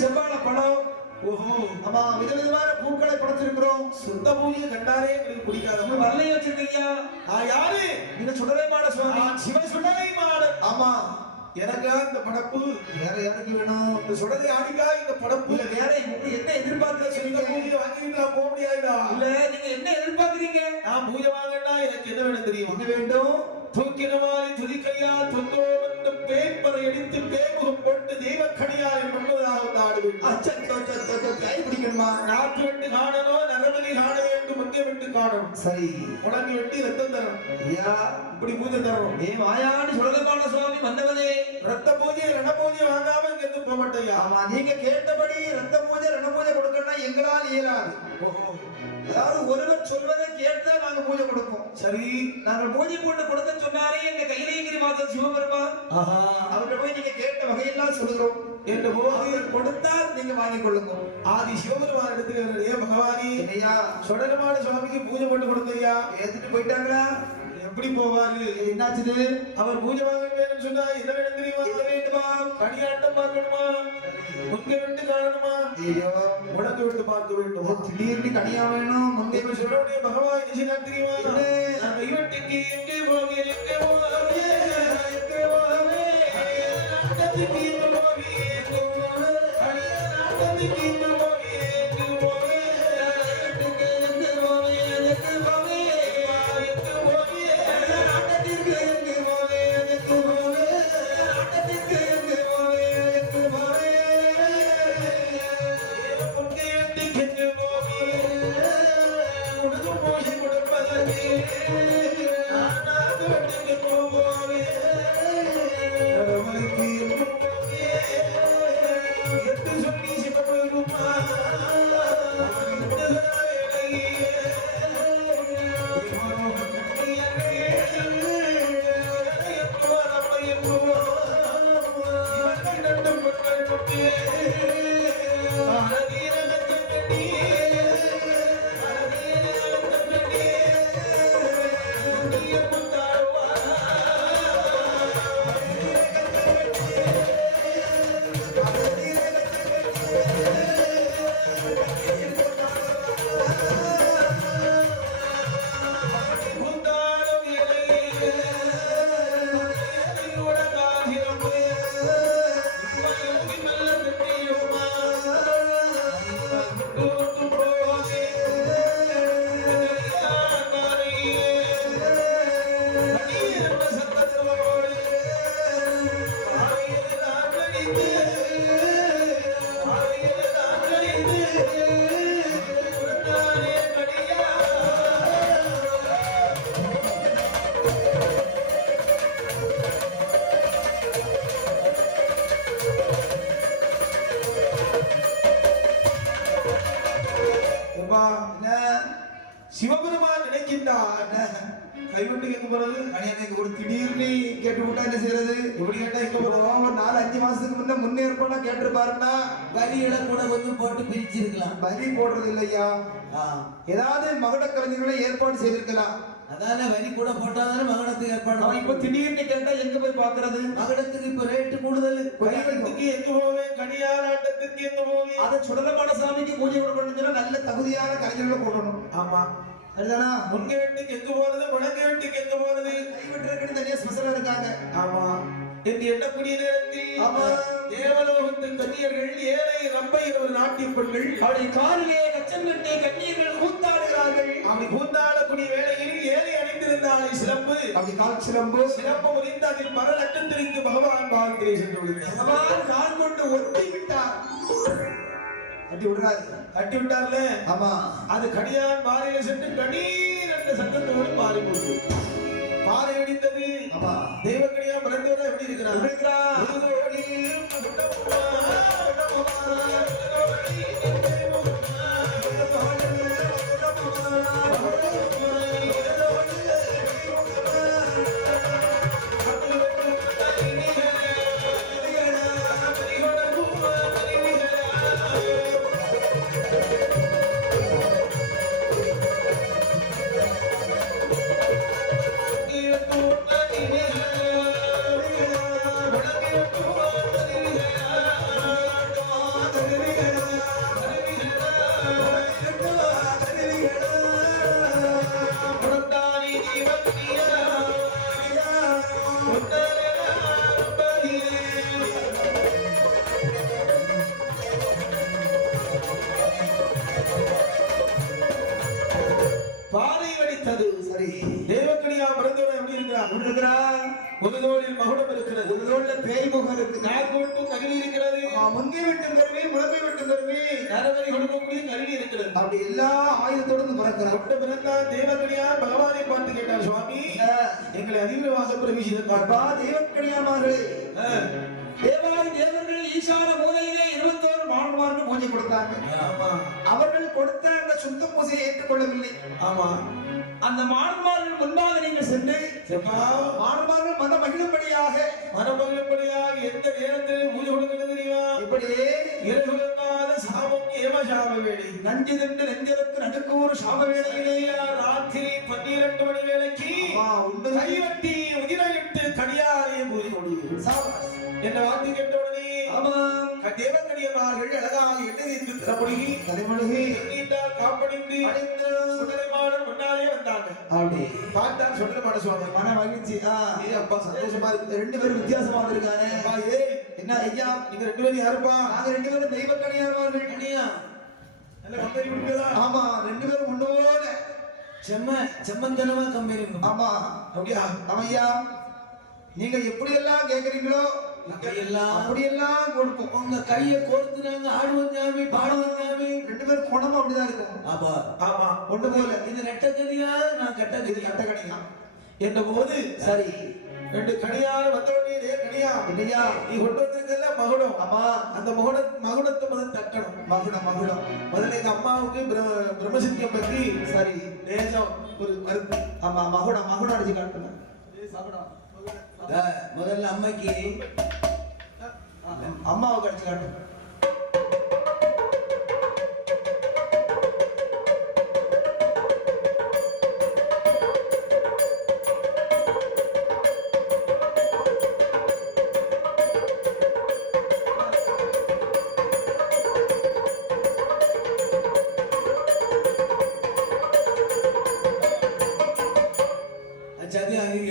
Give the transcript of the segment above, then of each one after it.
செவ்வாழை பழம், ஆமா விதவிதமான பூக்களை படைச்சிருக்கிறோம். சுத்த பூஜை கண்டாலே எனக்கு பிடிக்காது. வரலை வச்சிருக்கீங்க. யாரு? நீங்க சுடலைமாட சுவாமி. சிவ சுடலைமாட. ஆமா, எனக்கு இந்த படப்பு வேற யாருக்கு வேணும்? இந்த சுடலை ஆடிக்கா இந்த படப்பு வேற என்ன எதிர்பார்க்க இந்த பூஜை வாங்கிட்டு போக முடியாதுடா. இல்ல நீங்க என்ன எதிர்பார்க்கறீங்க? நான் பூஜை வாங்கினா எனக்கு என்ன வேணும் தெரியும்? என்ன வேண்டும்? தூக்கினவாரி துதிக்கையா தொந்தோ வந்து பேப்பரை எடுத்து பேமுகம் போட்டு தெய்வக்கடியாரை மன்னதாக ஆடுவேன். கை பிடிக்கணுமா? நாட்டு வெட்டு காணணும், நரபலி காண வேண்டும், முக்கிய வெட்டு காணணும். சரி, உடம்பு வெட்டி ரத்தம் தரணும். ஐயா இப்படி பூஜை தரணும். ஏ வாயாடி சுடலமான சுவாமி வந்தவனே, ரத்த பூஜை ரண பூஜை வாங்காம இங்கிருந்து போக மாட்டேயா? ஆமா, நீங்க கேட்டபடி ரத்த பூஜை ரண பூஜை கொடுக்கணும்னா எங்களால் இயலாது. அதாவது ஒருவர் சொல்வதை கேட்டா நாங்க பூஜை கொடுப்போம். சரி, நாங்கள் பூஜை போட்டு கொடுக்க சொன்னாரே எங்க கையிலேங்கிரி மாதம் சிவபெருமான், அவர்கிட்ட போய் நீங்க கேட்ட வகையெல்லாம் சொல்லுகிறோம் என்ற போது கொடுத்தால் நீங்க வாங்கிக் கொள்ளுங்க. ஆதி சிவபெருமான் எடுத்துக்கிறார். ஏ பகவானி, ஐயா சுடலமான சுவாமிக்கு பூஜை போட்டு கொடுத்தையா? ஏத்துட்டு போயிட்டாங்களா? எப்படி போவாரு? என்னாச்சு? அவர் பூஜை வாங்க வேணும்னு சொன்னா என்ன வேணும் தெரியுமா? என்ன வேண்டுமா? கடியாட்டம் பார்க்கணுமா? முன்கை விட்டு காணணுமா? ஐயோ, உடம்பு விட்டு பார்க்க வேண்டும். திடீர்னு கடியா வேணும். முன்கை சொல்லுடைய பகவான் என்ன தெரியுமா? நான் கைவட்டுக்கு எங்கே போவே எங்கே போவே எங்கே போவே நாட்டத்துக்கு எங்கே போவே எங்கே போவே நாட்டத்துக்கு எங்கே போவே எங்கே போவே நாட்டத்துக்கு எங்கே போவே எங்கே போவே எங்கே போவே நாட்டத்துக்கு எங்கே போவே எங்கே போவே நாட்டத்துக்கு எங்கே போவே எங்கே போவே முன்கை விட்டுக்கு எங்கே போவே உனக்கு பூஜை கொடுப்பதற்கு சிவபெருமான் நினைக்கின்றார். கைவிட்டு எங்க போறது? ஒரு திடீர்னு கேட்டு விட்டா என்ன செய்யறது? எப்படி கேட்டா எங்க போறோம்? ஒரு 4-5 மாசத்துக்கு முன்னேற்பாடா கேட்டிருப்பாருன்னா வரிகளை கூட கொஞ்சம் போட்டு பிரிச்சிருக்கலாம். வரி போடுறது இல்லையா? ஏதாவது மகட கலைஞர்களை ஏற்பாடு செய்திருக்கலாம். அதான வரி கூட போட்டாதானே மகடத்துக்கு ஏற்பாடு. இப்ப திடீர்னு கேட்டா எங்க போய் பாக்குறது? மகடத்துக்கு இப்ப ரேட்டு கூடுதல். கைவட்டுக்கு எங்க போவேன்? கடியாராட்டத்துக்கு எங்க போவேன்? அதை சுடலமான சாமிக்கு பூஜை கொடுக்கணும். நல்ல தகுதியான கலைஞர்களை போடணும். ஆமா, அதுதானா? முன்கை வெட்டுக்கு எங்க போறது? முழங்கை வெட்டுக்கு எங்க போறது? கைவெட்டுறதுக்கு தனியா ஸ்பெஷலா இருக்காங்க. ஆமா, என்று எண்ணக்கூடிய நேரத்தில் தேவலோகத்தின் கன்னியர்கள் ஏழை ரம்பை ஒரு நாட்டிய பெண்கள் அவருடைய காலிலே கச்சம் கட்டி கன்னியர்கள் கூத்தாடுகிறார்கள். அப்படி கூத்தாடக்கூடிய வேளையில் ஏழை அணிந்திருந்தாலே சிலம்பு, அப்படி கால் சிலம்பு முறிந்து அதில் பல நட்சத்திரிக்கு பகவான் பாகத்திலே சென்று விடுகிறார். பகவான் கால் கொண்டு ஒட்டி விட்டார். கட்டி விடுறாரு. கட்டி விட்டார்ல. ஆமா. அது கடியான் பாறையில சென்று கணீர் என்ற சத்தத்தோடு பாறை போகுது. பாறை வெடித்தது. ஆமா. தேவக்கடியா பிறந்தவரை எப்படி இருக்கிறார்? எப்படி இருக்கிறார்? முகதோடில் மகுடம் இருக்கிறது. முகதோடில் பேய் முகம் இருக்கு. நாகோட்டும் கருவி இருக்கிறது. முங்கை வெட்டும் கருவி, முழங்கை வெட்டும் கருவி, நரவரி கொடுக்கக்கூடிய கருவி இருக்கிறது. அப்படி எல்லா ஆயுதத்தோடும் பிறக்கிறார். கொண்டு பிறந்தார் தேவக்கடியார் பகவானை பார்த்து கேட்டார், சுவாமி எங்களை அதிகமாக பிரவேசித்தார்பா. தேவக்கடியாமார்களே, தேவாதி தேவர்கள் ஈசான மூலையிலே 21 மாணவர்கள் பூஜை கொடுத்தாங்க. அவர்கள் கொடுத்த அந்த சுத்த பூஜையை ஏற்றுக்கொள்ளவில்லை. ஆமா. அந்த மாணவர்கள் முன்பாக நீங்கள் சென்று மாணவர்கள் மகிழும்படியாக எந்த நேரத்தில் பூஜை கொடுக்கிறது தெரியுமா? இப்படியே இரவுகால சாபம் ஏமசாப வேலை நஞ்சு தின்று நெஞ்சலுக்கு நடுக்கூறு சாப வேலையிலேயே ராத்திரி 12 மணி வேலைக்கு கைவட்டி உதிரையிட்டு கடியாரையை பூஜை கொடுக்கும் என்ற வார்த்தை கேட்ட உடனே தேவக்கடியமார்கள் அழகாக எண்ணெய்த்து தலைமொழி காப்படிந்து சுடலைமாடன் முன்னாலே வந்தாங்க. அப்படி பார்த்தா சுடலைமாட சுவாமி மன மகிழ்ச்சி. அப்பா சந்தோஷமா இருக்கு. 2 பேரும் வித்தியாசமா வந்திருக்காங்க. என்ன ஐயா நீங்க 2 பேரும் யாருப்பா? நாங்க 2 பேரும் தெய்வக்கடியார்கள். கடியா ஆமா, 2 பேரும் ஒண்ணு போல செம்மந்தனமா கம்பெனி. ஆமா அப்படியா? ஐயா நீங்க எப்படி எல்லாம் கேக்குறீங்களோ அப்படியெல்லாம் கொடுப்போம். உங்க கையை கோர்த்து நாங்க ஆடுவோம் சாமி, பாடுவோம் சாமி. 2 பேரும் குணம் அப்படிதான் இருக்கும். ஆமா ஆமா ஒன்று போல. இது நெட்ட கனியா, நான் கட்ட கனியா என்ற போது சரி 2 கனியார் வந்தோடனே கனியா இல்லையா நீ கொண்டு வந்திருக்கல மகுடம். ஆமா, அந்த மகுடத்தை முதல் தட்டணும். மகுடம் முதல்ல எங்க அம்மாவுக்கு பிரம்மசித்தியம் பற்றி சரி தேசம் ஒரு கருத்து. ஆமா, மகுடம் அடிச்சு காட்டணும். முதல்ல அம்மைக்கு அம்மாவை கடிச்சு காட்டு.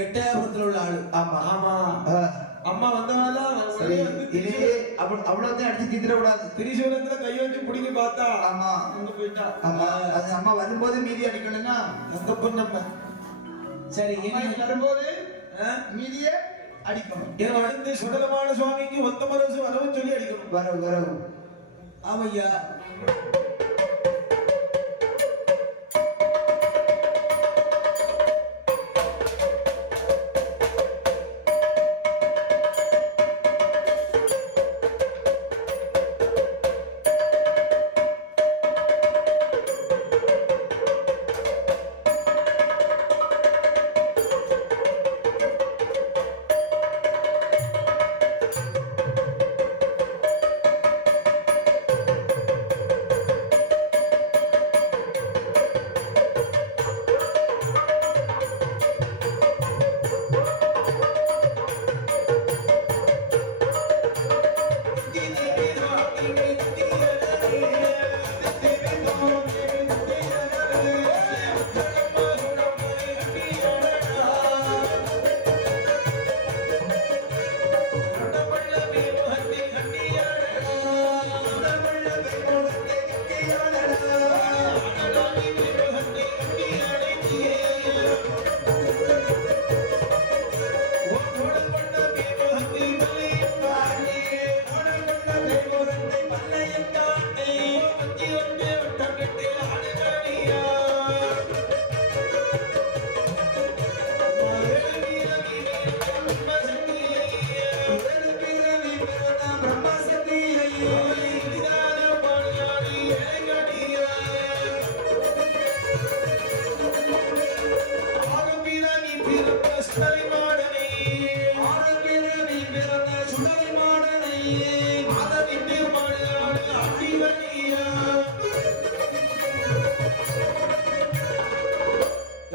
எட்டயபுரத்தில் உள்ள ஆளு. ஆமா ஆமா அம்மா வந்தவெல்லாம் அவ்வளவுதான் அடிச்சு தீத்திர கூடாது. திரிசூலத்துல கை வச்சு பிடிக்க பார்த்தா ஆமா அங்க போயிட்டா. ஆமா, அது அம்மா வரும்போது மீதி அடிக்கணும்னா அங்க பொண்ணு சரி வரும்போது மீதிய அடிக்கணும். ஏன்னா அடுத்து சுடலமான சுவாமிக்கு ஒத்த மரசு வரவு சொல்லி அடிக்கணும். வரவு ஆமையா.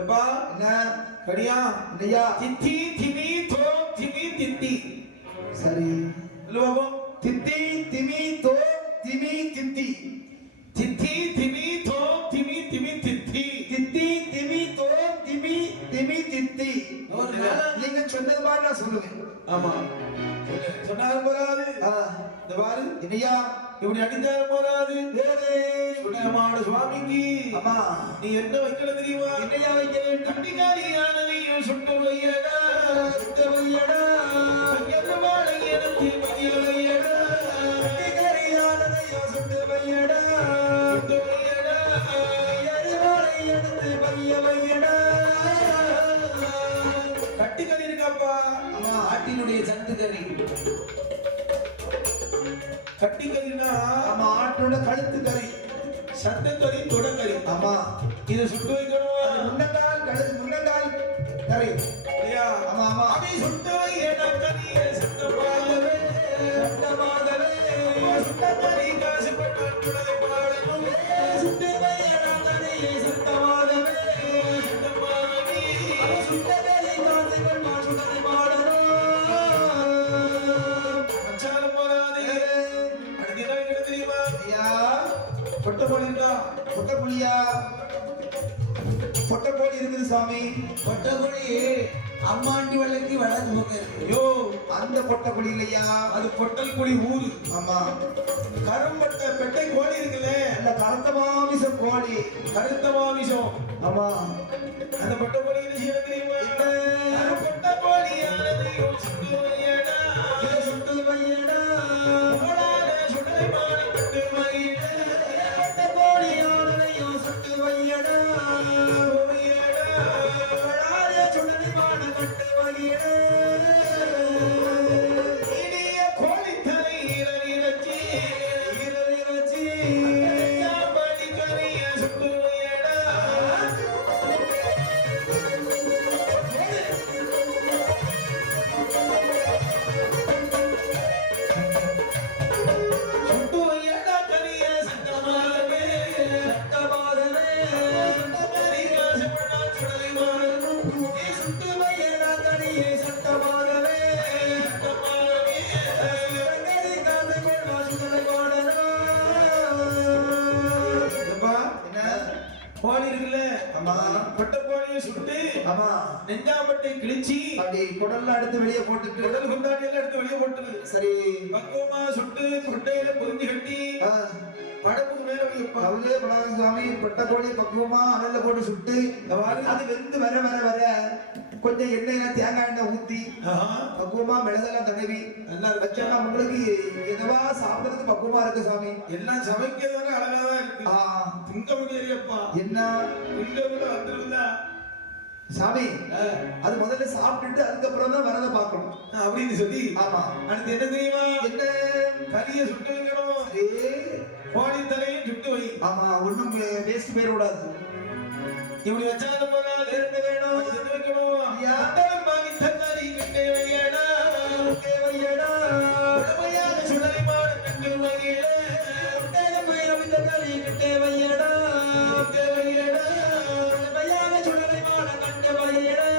எப்பா என்ன கடியா இல்லையா தித்தி திமி தோம் திமி தித்தி சரி சொல்லுவாங்க தித்தி திமி தோ திமி தித்தி தித்தி திமி தோம் திமி திமி தித்தி தித்தி திமி தோ திமி திமி தித்தி நீங்க சொன்னது மாதிரி நான் சொல்லுவேன் ஆமா சொன்னாலும் போறாது இந்த பாரு இல்லையா இப்படி அடித்தாலும் போறாது வேறு சுடமான சுவாமிக்கு ஆமா நீ என்ன வைக்கல தெரியுமா இல்லையா வைக்க வேண்டும் கண்டிகாரியானதையும் சுட்டு வையடா சுத்த வையடா எருமாளை எடுத்து வையலையடா கண்டிகாரியானதையோ சுத்த வையடா சுட்டு வையடா எரிவாளை எடுத்து வைய வையடா கட்டிக்கறி இருக்காப்பா ஆமா ஆட்டினுடைய சந்து கறி கட்டிக்கறினா ஆமா ஆட்டோட கழுத்து கறி சந்தக்கறி தொடக்கறி ஆமா இதை சுட்டு வைக்கணும் முன்னங்கால் கழுத்து முன்னங்கால் கறி ஐயா ஆமா ஆமா அதை சுட்டு வையடா கறியை சத்தமாகவே சட்டமாகவே சுட்டக்கறி காசு பட்டு பாடணும் சுட்டு வையடா கறியை சட்டமாகவே சத்தமாகவே சுட்டவேலை காசுகள் மாசுகளை பாடணும் அச்சாரம் போறாது அடுத்து என்ன வைக்கணும் தெரியுமா ஐயா பொட்டை போலி இருக்கா பொட்டை புளியா பொட்டை கோழி இருக்குது சாமி பொட்டை கோழி அம்மாண்டி வழக்கு வளர்ந்து போக இருக்கு ஐயோ அந்த பொட்டை புளி இல்லையா அது பொட்டல் குடி ஊரு ஆமா கரும்பட்ட பெட்டை கோழி இருக்குல்ல நல்ல கருத்த மாமிசம் கோழி கருத்த மாமிசம் ஆமா அந்த பொட்டை கோழி என்ன செய்யணும் தெரியுமா அந்த பொட்டை கோழியானதையும் சுட்டு வையடா இதை சுட்டு வையடா ஓடாத சுடலை மாலை கட்டு வையடா பொட்டை கோழியானதையோ சுட்டு வையடா வையடா வளாய சுடலை மாட கட்டு வையடா இனிய கோழி தலை இறச்சி ஈரல் இறைச்சி சாம்படி கறியை சுட்டு வையடா சுட்டு வையடா கறியை சத்தமாகவே சட்டமாகவே கறி காசு பண்ணா சுடலை மாறணும் நீ சுட்டு வையடா கறியை சட்டமாகவே சத்தமாகவே இறங்கடி காதுகள் வாசுகளை பாடணும் எப்பா என்ன கோழி இருக்குல்ல ஆமா பொட்டை கோழியை சுட்டு ஆமா நெஞ்சாம்பட்டை கிழிச்சி அப்படி குடல்ல எடுத்து வெளியே போட்டுட்டு உடல் குண்டாடி எல்லாம் எடுத்து வெளியே போட்டுரு சரி பக்குவமா சுட்டு கொட்டையில பொறிஞ்சு கட்டி ஆ, படப்புக்கு மேல வைப்பா அவளே படாத சுவாமி பொட்டை கோழி பக்குவமா அனல்ல போட்டு சுட்டு அது வெந்து வர வர வர கொஞ்சம் எண்ணெய் தேங்காய் எண்ணெய் ஊத்தி பக்குவமா மிளகெல்லாம் தடவி நல்லா வச்சா உங்களுக்கு எதுவா சாப்பிடறதுக்கு பக்குவமா இருக்கு சாமி எல்லாம் சமைக்கிறது அழகாதான் இருக்கு ஆ, திங்க முடியலையப்பா என்ன திங்க கூட வந்துருந்தா சாமி அது முதல்ல சாப்பிட்டுட்டு அதுக்கப்புறம் தான் வரத பார்க்கணும் அப்படின்னு சொல்லி ஆமா அடுத்து என்ன தெரியுமா என்ன கறியை சுட்டு வைக்கணும் ஏ, கோழி தலையும் சுட்டு வை ஆமா ஒண்ணும் வேஸ்ட் போயிட கூடாது இப்படி வச்சாலும் போறாது என்ன வேணும் செஞ்சு வைக்கணும் யா. அத்தரம் வாங்கி தக்காளி கட்டை வையடா தேவையடா உடமையாக சுடலை மாடு கண்டு வையட தேவை அமைந்த கறி தேவையடா தேவையடா தேவையான சுடலை மாட கண்ட வையடா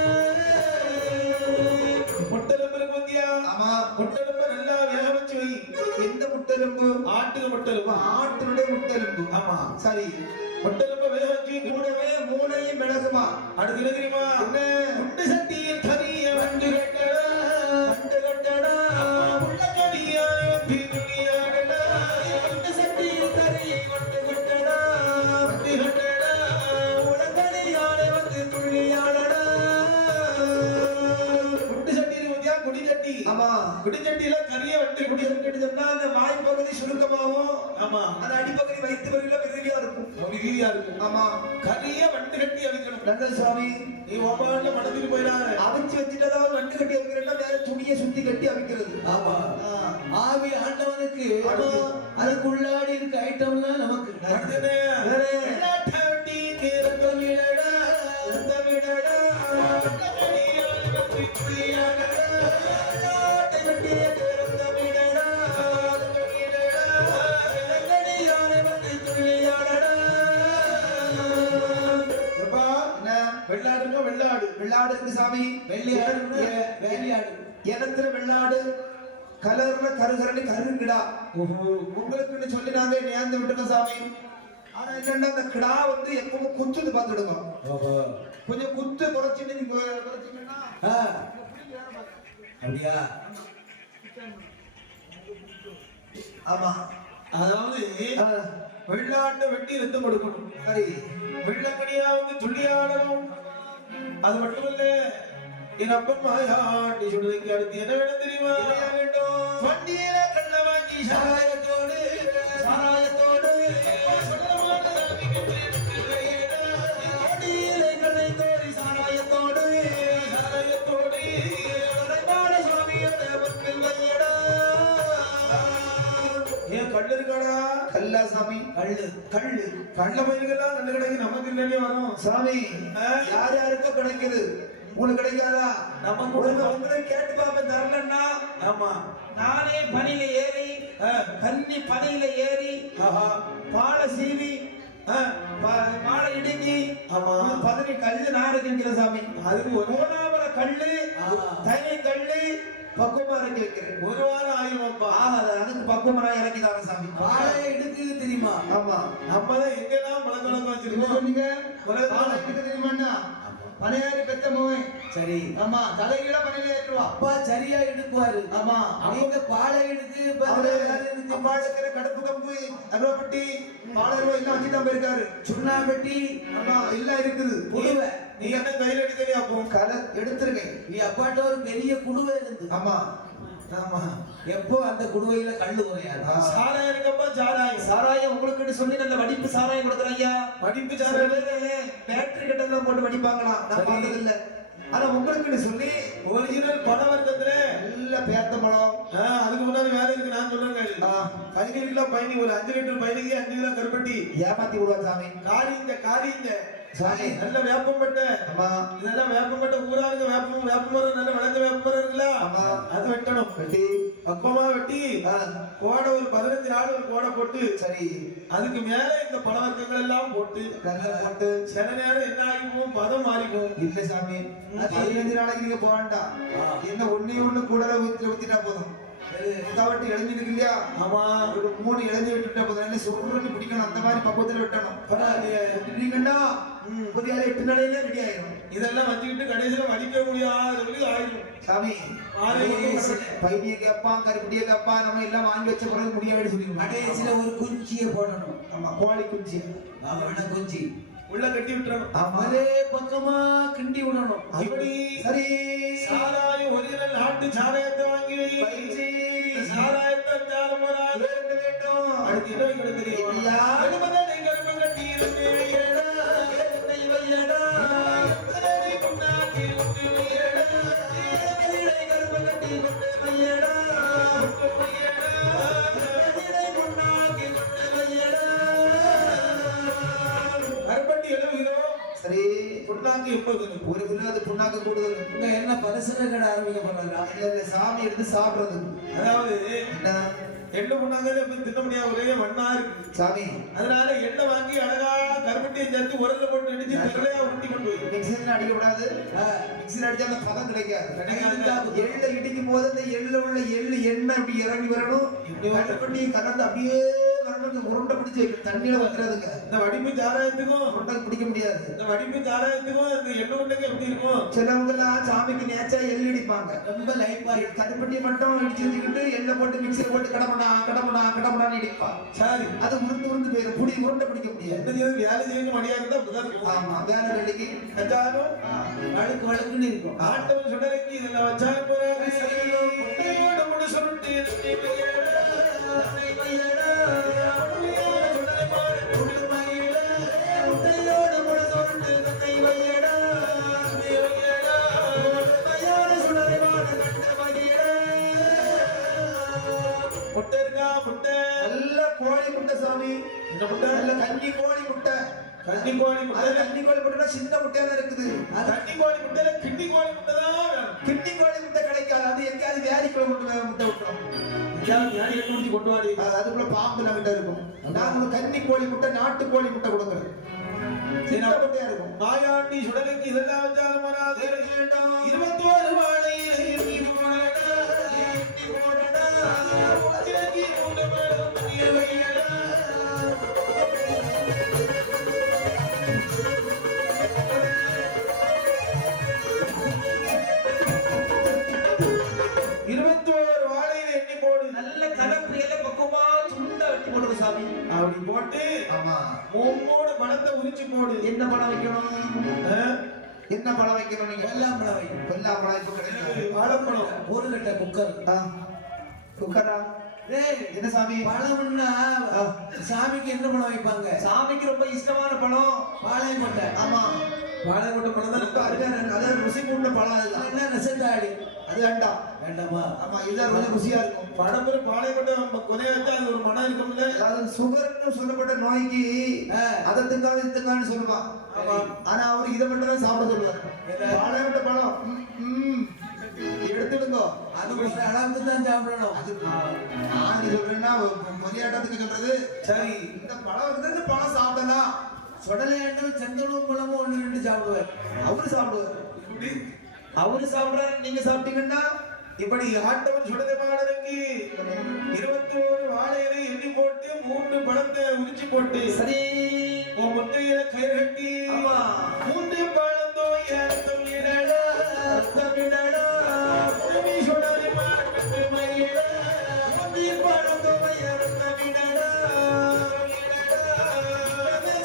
முட்டெலும்பு பத்தியா ஆமா முட்டெலும்பு நல்லா வேக வச்சு வை எந்த முட்டெலும்பு ஆட்டுக்கு முட்டெலும்பு ஆட்டினுடைய முட்டெலும்பு ஆமா சரி முட்டெலும்பு வேக வச்சு கூடவே மூணையும் மிளகுமா அடுத்து என்ன தெரியுமா என்ன முட்டை சட்டியில் கறிய வந்து கட்டடா கண்டு கட்டடா உள்ள கறியாய் வந்து துணியாடடா முட்டை சட்டியில் கறியை கொண்டு கட்டடா வந்து கட்டடா உடனடியாலே வந்து துள்ளியாடடா முட்டை சட்டியில் ஊத்தியா குடி சட்டி ஆமா குடி சட்டியில கறிய வந்து குடி குடியிருக்கட்டு சொன்னா அந்த வாய்ப்பகுதி சுருக்கமாவும் ஆமா அந்த அடிப்பகுதி வைத்து வரையில விரிவியா இருக்கும் அப்படி ரீதியா இருக்கும் ஆமா கறிய வந்து கட்டி அவிக்கணும் நல்லது சுவாமி நீ ஒப்பாண்ட மனதில் போயிடாத அவிச்சு வச்சுட்டதா வண்டு கட்டி அவிக்கிறேன்னா வேற துணியை சுத்தி கட்டி அவிக்கிறது ஆமா ஆ. ஆவி ஆண்டவனுக்கு அதுக்கு உள்ளாடி இருக்க ஐட்டம்லாம் நமக்கு அடுத்து என்ன? வேற எல்லாட்டாட்டி நேரத்தம் விடடா, ரத்தம் விடடா, கறியாய் வந்து துணியாடடா, நாட்டை வெட்டிய ரத்தம் விடடா, வெள்ளடியாரை வந்து துள்ளியாடடா. எப்பா, என்ன? வெள்ளாடுங்க வெள்ளாடு. வெள்ளாடு இருக்கு சாமி. வெள்ளையாடு வேலையாடு. இனத்துல வெள்ளாடு, கலர்ல கருகரன்னு கருங்கிடா. உங்களுக்கு சொல்லி நாங்க நேர்ந்து விட்டுருக்கோம் சாமி. ஆனா என்னன்னா அந்த கிடா வந்து எப்பவும் குத்துது பாத்துடுங்க. கொஞ்சம் குத்து குறைச்சிட்டு நீங்க குறைச்சிங்கன்னா அப்படியா? ஆமா. அதாவது வெள்ளாட்டை வெட்டி ரத்தம் கொடுக்கணும். சரி. வெள்ளக்கடியா வந்து துள்ளியாடணும். அது மட்டுமல்ல என் அப்பம்மாயாண்டி சொல்றதுக்கு அடுத்து என்ன வேணும் தெரியுமா? வேண்டும் வண்டியில கண்ண வாங்கி சாராயத்தோடு சாராயத்தோடு வண்டியில கண்ணை தோடி சாராயத்தோடு சாராயத்தோடு சுவாமியோட மக்கள் வையடா. ஏன் கல்லு இருக்காடா? கல்லா சாமி? கள்ளு கல்லு கள்ள பயிர்கள்லாம் நல்ல கிடைக்கு நமக்கு இல்லையே வரும் சாமி. யார் யாருக்கோ கிடைக்குது, உங்களுக்கு கிடைக்காதா? நமக்கு உங்களை கேட்டு பாப்பேன். தரலன்னா ஆமா நானே பனியில ஏறி கன்னி பனையில ஏறி பாலை சீவி மாலை இடுங்கி பதினி கல்லு நான் இருக்கிற சாமி. அதுக்கு ஒரு மூணாவர கல்லு தனி கல்லு பக்குவமா இறக்கி வைக்கிறேன். ஒரு வாரம் ஆயுமப்பா. அதுக்கு பக்குவமா நான் இறக்கி தரேன் சாமி. வாழை எடுக்குது தெரியுமா? ஆமா. நம்ம தான் எங்கெல்லாம் பழக்கம் வச்சிருக்கோம். சொன்னீங்க பாலை எடுக்க தெரியுமாண்ணா? பனையாரி பெத்த மோவன். சரி. ஆமா. தலைகீழ பனையில ஏற்றுவா. அப்பா சரியா எடுக்குவாரு. ஆமா. நீங்க பாலை எடுத்து அப்பா இருக்கிற கடுப்பு கம்பு அருவாப்பட்டி பாலருவா எல்லாம் வச்சுதான் போயிருக்காரு. சுண்ணாம்பட்டி ஆமா எல்லாம் இருக்குது. குடுவை. நீ என்ன கையில் எடுக்கலையா? அப்போ கலை எடுத்துருங்க. நீ அப்பாட்ட ஒரு பெரிய குடுவை இருந்து. ஆமா. ஆமா. எப்போ அந்த குடுவையில கல்லு குறையாது. சாராயம் இருக்கப்பா சாராயம். சாராயம் உங்களுக்கு சொல்லி நல்ல வடிப்பு சாராயம் கொடுக்குறேன் ஐயா. வடிப்பு சாராயம் பேட்டரி கட்டெல்லாம் போட்டு வடிப்பாங்களாம். நான் பார்த்தது இல்ல. ஆனா உங்களுக்கு சொல்லி ஒரிஜினல் பண வர்க்கத்துல நல்ல பேத்தம்பழம். அதுக்கு முன்னாடி வேலை இருக்கு. நான் சொல்றேன் 15 கிலோ பயணி, ஒரு 5 லிட்டர் பயணிக்கு 5 கிலோ கருப்பட்டி ஏமாத்தி விடுவா சாமி. காரிங்க சாமி நல்ல வேப்பம்பட்டை. ஆமா. இதெல்லாம் வேப்பம்பட்டை ஊராருங்க. வேப்பமரம் நல்ல விளைஞ்ச வேப்பமரம் இருக்குல்ல, ஆமா. அது வெட்டணும். வெட்டி பக்குவமா வெட்டி கோடை ஒரு 15 நாள் ஒரு கோடை போட்டு சரி அதுக்கு மேல இந்த பழ வர்க்கங்கள் எல்லாம் போட்டு நல்லா போட்டு சில நேரம் என்ன ஆகிப்போம், பதம் மாறிப்போம். இல்ல சாமி. 15 நாளைக்கு நீங்க போக வேண்டாம். என்ன ஒண்ணு கூடல ஊத்திட்டா போதும். முக்காவட்டி இளைஞ்சிருக்கு இல்லையா? ஆமா. ஒரு 3 இளைஞ்சி விட்டுட்டா போதும். என்ன சுருன்னு பிடிக்கணும். அந்த மாதிரி பக்குவத்துல வெட்டணும். விட்டுட்டீங்கன்னா புதிய 8 நாளையில ரெடி ஆயிடும். இதெல்லாம் வச்சுக்கிட்டு கடைசியில வடிக்க முடியாத ஆயிடும் சாமி. பைனிய கேப்பான், கருப்பட்டிய கேப்பான். நம்ம எல்லாம் வாங்கி வச்ச பிறகு முடியாது சொல்லிடுவோம். கடைசியில ஒரு குஞ்சியை போடணும். ஆமா. கோழி குஞ்சு. குஞ்சி உள்ள கட்டி விட்டுறணும். ஒரே பக்கமா கிண்டி விடணும். இப்படி சரி. சாராயம் ஒரிஜினல் நாட்டு சாராயத்தை வாங்கி சாராயத்தை சாரம் வேண்டும். அடுத்து என்ன வைக்கணும் தெரியுமா? கரும்பு கட்டி இருக்கு கருப்பட்டி 70 கிலோ. சரி. புண்ணாக்கு 80 கிலோ. ஒரு கிலோ அது புண்ணாக்கு கூடுதல். உங்க என்ன பரிசன கடை ஆரம்பிக்க போறாங்க? இல்ல சாமி எடுத்து சாப்பிடுறது. அதாவது என்ன எண்ணெய் புண்ணாங்கல இப்ப தின்ன முடியாத ஒரே மண்ணா இருக்கு சாமி. அதனால எண்ணெய் வாங்கி அழகா கருப்பட்டியை சேர்த்து உரல்ல போட்டு இடிச்சு திரளையா உருட்டி கொண்டு போய் மிக்சில அடிக்க கூடாது. மிக்சில அடிச்சா அந்த பதம் கிடைக்காது. கிடைக்காது. எள்ள இடிக்கும் போது அந்த எள்ள உள்ள எள்ளு எண்ணெய் அப்படி இறங்கி வரணும். கருப்பட்டி கலந்து அப்படியே வரணும். உருண்டை பிடிச்சு வைக்கணும். தண்ணியில வந்துடாதுங்க. இந்த வடிப்பு சாராயத்துக்கும் உருண்டை பிடிக்க முடியாது. இந்த வடிப்பு சாராயத்துக்கும் இந்த எண்ணெய் உருண்டைக்கு எப்படி இருக்கும்? சிலவங்க எல்லாம் சாமிக்கு நேச்சா எள்ளு இடிப்பாங்க. ரொம்ப லைஃபா கருப்பட்டி மட்டும் இடிச்சு வச்சுக்கிட்டு எண்ணெய் போட்டு மிக்சில போட்டு கடப்படான்னு இடிப்பா. சரி. அது உருந்து போயிடும். உருண்டை பிடிக்க முடியாது. வேலை செய்யணும் மடியாக தான் அப்படிதான் இருக்கும். ஆமா. வேலை வேலைக்கு வச்சாலும் வழுக்குன்னு இருக்கும். ஆட்டவன் சுடலைக்கு இதெல்லாம் வச்சாலும் போறாங்க. சொல்லிட்டு முட்டை இருக்கா? முட்டை நல்ல கோழி முட்டை சாமி. இந்த முட்டை நல்ல கன்னி கோழி முட்டை. கன்னி கோழி முட்டை. கன்னி கோழி முட்டைனா சின்ன முட்டையா தான் இருக்குது. கன்னி கோழி முட்டையில கிண்டி கோழி முட்டை தான் வேணும். கிண்டி கோழி முட்டை கிடைக்காது. அது எங்கேயாவது வேரி கோழி முட்டை விட்டுரும். யாரி கண்டுபிடிச்சு கொண்டு வாடி. அதுக்குள்ள பாம்பு நம்மகிட்ட இருக்கும். நான் உங்களுக்கு கன்னி கோழி முட்டை நாட்டு கோழி முட்டை கொடுக்குறேன். சின்னப்பட்டியா இருக்கும் மாயாண்டி சுடலைக்கு இதெல்லாம் வச்சாலும் வராது 21 வாழையிலே எண்ணி போடடா எண்ணி போடடா உலகிற்கு மூன்று பேரும் புதிய வையடா 21 வாழையிலே எண்ணி போடு நல்ல கலப்பையில பக்குவமா சுண்டா வெட்டி போடுற சாமி அப்படி போட்டு ஆமா மூணு பழத்தை உரிச்சு போடு என்ன பழம் வைக்கணும் ஆ? என்ன பழம் வைக்கணும் நீங்க வெள்ளாம்பழம் வை. வெள்ளாப்பழம் இப்ப கிடையாது வாழைப்பழம் ஒரு கட்டை குக்கர் குக்கரா டேய், என்ன சாமி பழம்னா சாமிக்கு என்ன பழம் வைப்பாங்க? சாமிக்கு ரொம்ப இஷ்டமான பழம் பாளையங்கொட்டை. ஆமா வாழைப்பட்ட பழம் தான் ரொம்ப அருமையான அதாவது ருசி கூட்ட பழம் அது அதுதான் என்ன ரசத்தாடி? அது வேண்டாம் வேண்டாமா? ஆமா இதுதான் ரொம்ப ருசியா இருக்கும் படம்புற பாளையப்பட்ட கொலையாச்சா அது ஒரு மனம் இருக்கும்ல அதாவது சுகர்னு சொல்லப்பட்ட நோய்க்கு அதை திங்காது இது திங்கான்னு சொல்லுவான் ஆமா. ஆனா அவரு இதை மட்டும் தான் சாப்பிட சொல்லுவார் பாளையப்பட்ட பழம் எடுத்துடுங்க அது ஒரு அளவுக்கு தான் சாப்பிடணும். நான் நீ சொல்றேன்னா பொதியாட்டத்துக்கு சொல்றது சரி இந்த பழம் இருந்தா இந்த பழம் சாப்பிடலாம் சொடலையாண்டல் செந்தூரும் பழமும் ஒன்று ரெண்டு சாப்பிடுவார். அவரு சாப்பிடுவார் இப்படி அவரு சாப்பிடுறாரு நீங்க சாப்பிட்டீங்கன்னா இப்படி ஆட்டவன் சுடலை மாடனுக்கு 21 வாழையிலை எண்ணி போட்டு 3 பழத்தை உரிச்சு போட்டு சரி உன் முட்டையில கயிறு கட்டி ஆமா 3 பழந்தோ தமிழடா தமிழடா தமிழ் சுடலை மாடனுக்கு மயிலா 3 பழந்தோ தமிழடா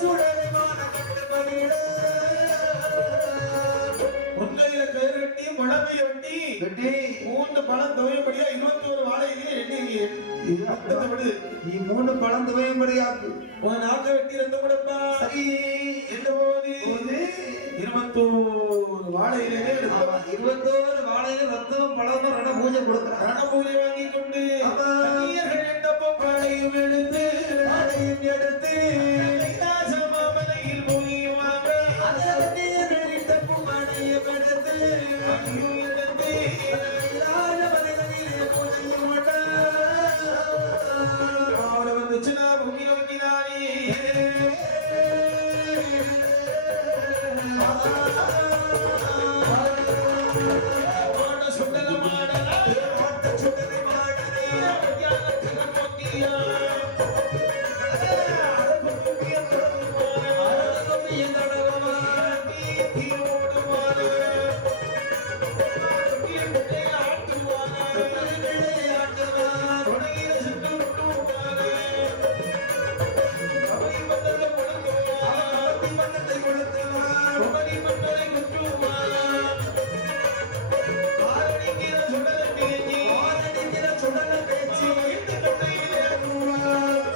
சுடலை மாடனுக்கு மயிலா முட்டையில கயிறு கட்டி முழமை ஒட்டி வெட்டி 3 பழம் துவையபடியா 21 வாழையிலே எண்ணி ரத்தத்தை விடு நீ 3 பழம் துவையும்படியாக்கு உன் நாக்க வெட்டி ரத்தம் விடப்பா சரி என்ற போது 21 வாழையிலே ஆமா 21 வாழையில ரத்தம் பழமும் ரண பூஜை கொடுக்குறாங்க ரணபூரி வாங்கி கொண்டு ஆமா. கன்னியர்கள் எட்டப்போ பாடையும் எடுத்து பாடையும் எடுத்து கைலாசமாமலையில் போயுவாங்க அங்கேயும் எடுத்து கைலாசமலைகளிலே போயுவாங்க. அவரை வந்துச்சுன்னா பூமி நோக்கினாரே மாட சுடல மாடலா மாட்ட சுடலை மாடலே ஞானத்தில போக்கியா அரகும்பிய தடவுமாறு அரகும்பிய தடவுமாறு தீயோடுமாறு தொட்டிய முட்டைய ஆட்டுவாரு தொட்டிய ஆட்டுவாரு தொடையில சுட்டு விட்டுவாரு கபடி பந்தத்தை கொடுத்துவாரு கபடி பந்தத்தை கொடுத்துவாரு கபடி பந்தத்தை குத்துவாரு ஆரடிக்கிற சுடல பேச்சு ஆரடிக்கிற சுடல பேச்சு இந்த கட்டையில் ஏறுவார்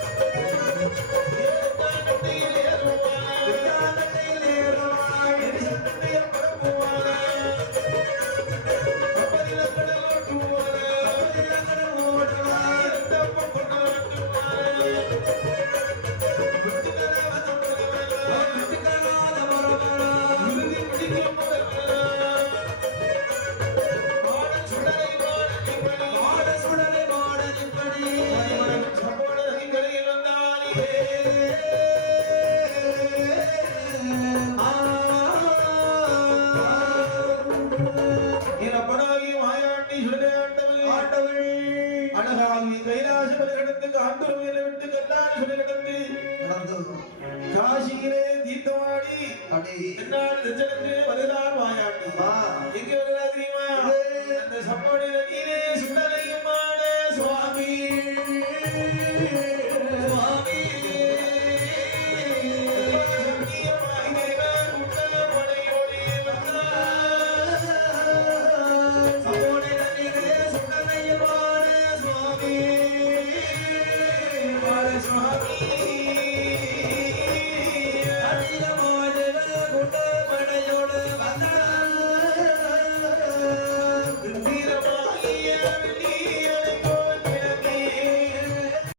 கட்டையில் ஏறுவார் கட்டையில் ஏறுவார் எரிசட்டைய பரப்புவார் கப்பலில கடல் ஓட்டுவார் கப்பலில கடல் ஓட்டுவார் தப்பம் கொண்டு ஓட்டுவார் விட்டுக்கலாத மரவரா விட்டுக்கலாத மரவரா இறுதி பிடிக்கும் மரவரா மாட சுடலை மாடனிப்படி மாட சுடலை மாடனிப்படி சம்போடனிகளில் வந்தாலே இனப்படாகி மாயாண்டி சுடலை ஆண்டவள் அழகாகி கைலாச பலிகடத்துக்கு ஆண்டவர்களை விட்டு கல்லாணி சுடலை கடந்து நடந்து காசியிலே தீர்த்தமாடி அப்படி என்னால் நெஞ்சனுக்கு வருகிறார் மாயாண்டி வா எங்கே வருகிறார் தெரியுமா அந்த சம்பவ